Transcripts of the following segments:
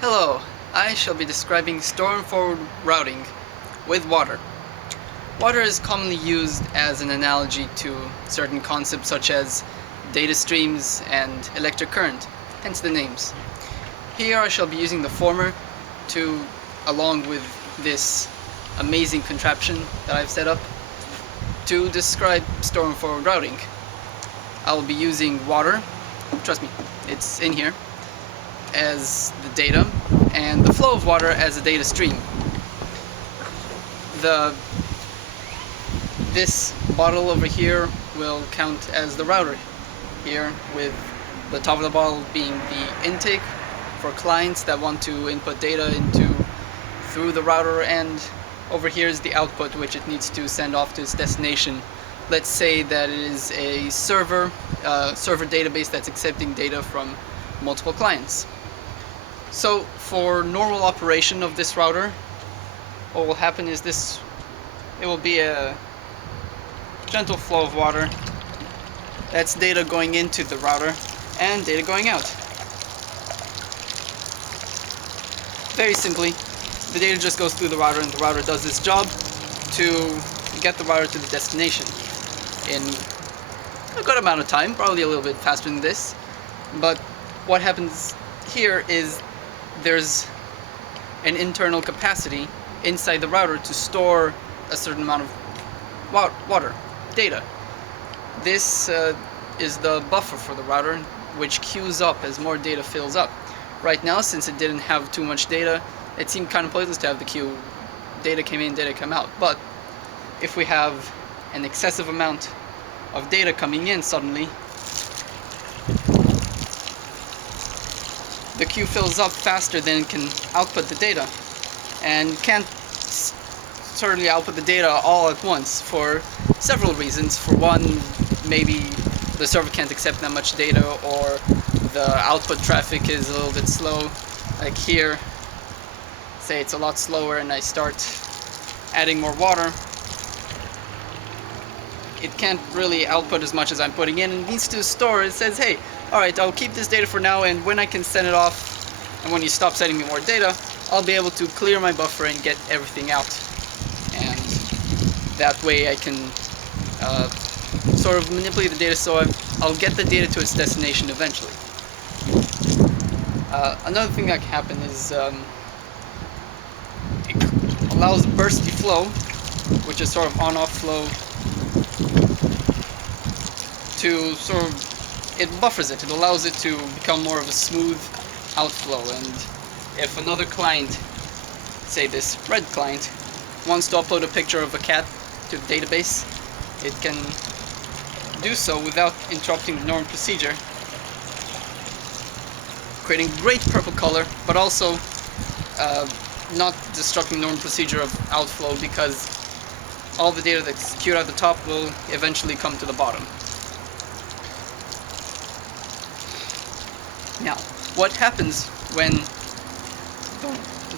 Hello, I shall be describing storm-forward routing with water. Water is commonly used as an analogy to certain concepts such as data streams and electric current, hence the names. Here I shall be using the former along with this amazing contraption that I've set up, to describe storm-forward routing. I will be using water, trust me, it's in here, as the data, and the flow of water as a data stream. This bottle over here will count as the router here, with the top of the bottle being the intake for clients that want to input data through the router, and over here is the output which it needs to send off to its destination. Let's say that it is a server database that's accepting data from multiple clients. So for normal operation of this router, what will happen is it will be a gentle flow of water. That's data going into the router and data going out. Very simply, the data just goes through the router and the router does its job to get the router to the destination in a good amount of time, probably a little bit faster than this. But what happens here is there's an internal capacity inside the router to store a certain amount of water, data. This is the buffer for the router, which queues up as more data fills up. Right now, since it didn't have too much data, it seemed kind of pointless to have the queue. Data came in, data come out. But if we have an excessive amount of data coming in suddenly, the queue fills up faster than it can output the data, and can't certainly output the data all at once for several reasons. For one, maybe the server can't accept that much data, or the output traffic is a little bit slow. Like here, say it's a lot slower and I start adding more water, it can't really output as much as I'm putting in, and it needs to store. It says, hey, alright, I'll keep this data for now, and when I can send it off, and when you stop sending me more data, I'll be able to clear my buffer and get everything out. And that way I can sort of manipulate the data so I'll get the data to its destination eventually. Another thing that can happen is it allows bursty flow, which is sort of on-off flow, to sort of, it buffers it. It allows it to become more of a smooth outflow. And if another client, say this red client, wants to upload a picture of a cat to the database, it can do so without interrupting the normal procedure, creating great purple color, but also not disrupting the normal procedure of outflow, because all the data that's queued at the top will eventually come to the bottom. Now, what happens when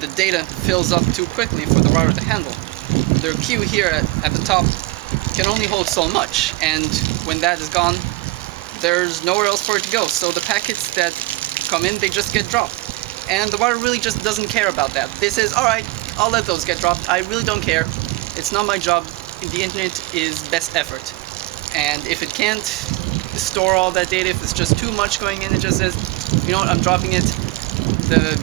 the data fills up too quickly for the router to handle? The queue here at the top can only hold so much, and when that is gone, there's nowhere else for it to go. So the packets that come in, they just get dropped. And the router really just doesn't care about that. This is, alright, I'll let those get dropped. I really don't care. It's not my job. The internet is best effort. And if it can't store all that data, if it's just too much going in, it just says, you know what, I'm dropping it. The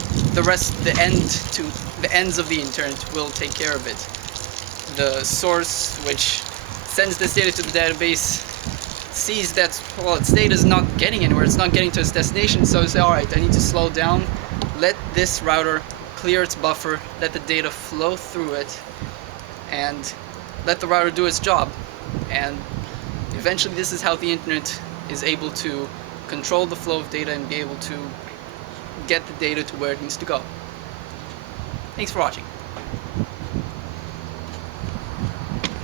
ends of the internet will take care of it. The source, which sends this data to the database, sees that, well, its data is not getting anywhere, it's not getting to its destination, so it says, alright, I need to slow down, let this router clear its buffer, let the data flow through it, and let the router do its job. And eventually this is how the internet is able to control the flow of data and be able to get the data to where it needs to go. Thanks for watching.